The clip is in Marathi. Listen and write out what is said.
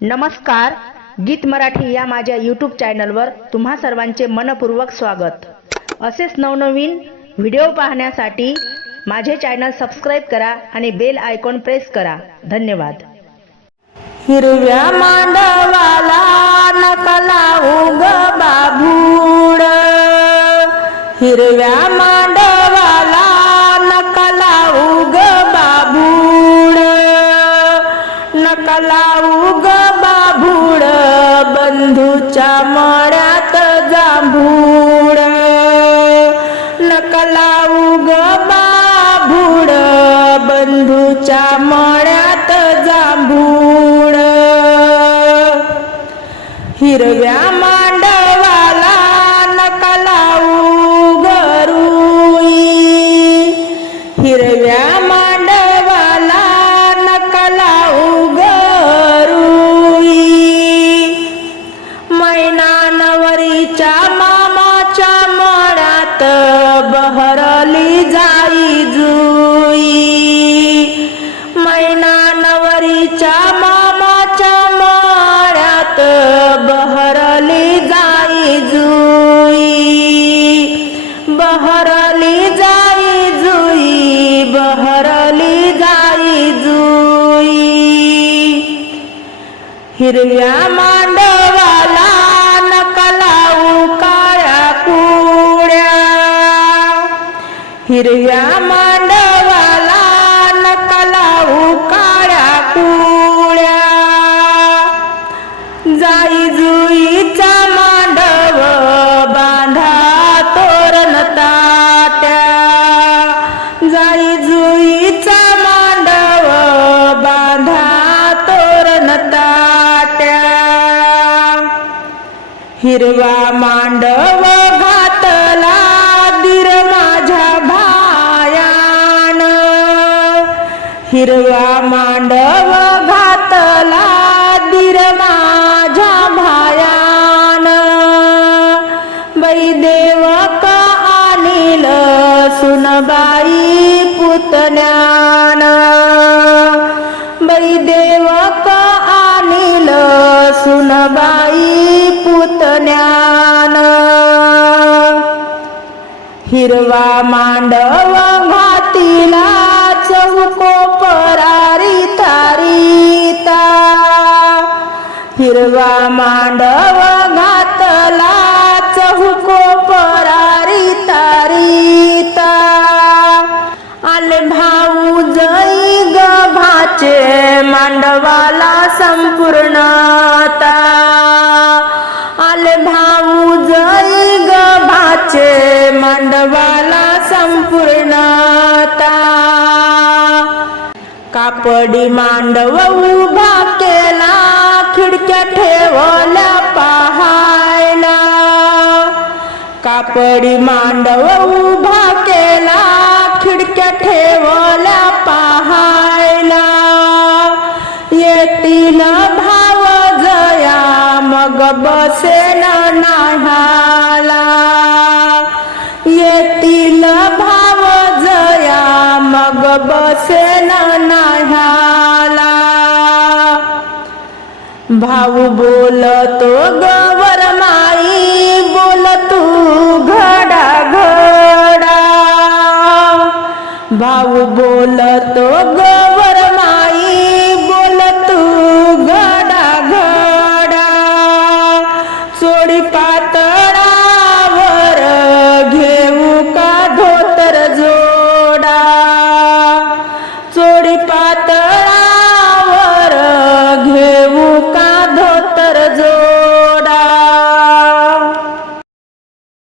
नमस्कार गीत मराठी या माझ्या यूट्यूब चॅनलवर तुम्हा सर्वांचे मनपूर्वक स्वागत. असेच नवनवीन व्हिडिओ पाहण्यासाठी माझे चॅनल सबस्क्राईब करा आणि बेल आयकॉन प्रेस करा. धन्यवाद. हिरव्या मांडवाला नकला उग बाभूड हिरव्या बंधूच्या मळ्यात जांभूळ. नकला उग बाभूळ बंधूच्या मळ्यात जांभूळ. हिरव्या मा बहरली जाई जुई बहरली जाई जुई। हिरव्या मांडवाला नकला काळ्या कुड्या हिरव्या मांडवाला जाई जुईचा मांडव बांधा तोरण ताट्या. हिरवा मांडव घातला दीर माझ्या भायान. हिरवा मांडव घातला दीर माझ्या भायान. बैदेवक आणिल सुनबाई पुतण्यान बैदेवक आणील सुनबाई पुतण्यान हिरवा मांडव घातीला चौको परारी तारीता. हिरवा मांडव मांडवाला संपूर्णता आले भाऊ जई ग भाचे मांडवाला संपूर्णता कापडी मांडव उभा केला खिडक्या ठेवल्या पाहायला. कापडी मांडव उभा केला मग बसेल नाहाला येतील भाव जया मग बसेल नाहाला भाऊ बोलतो ग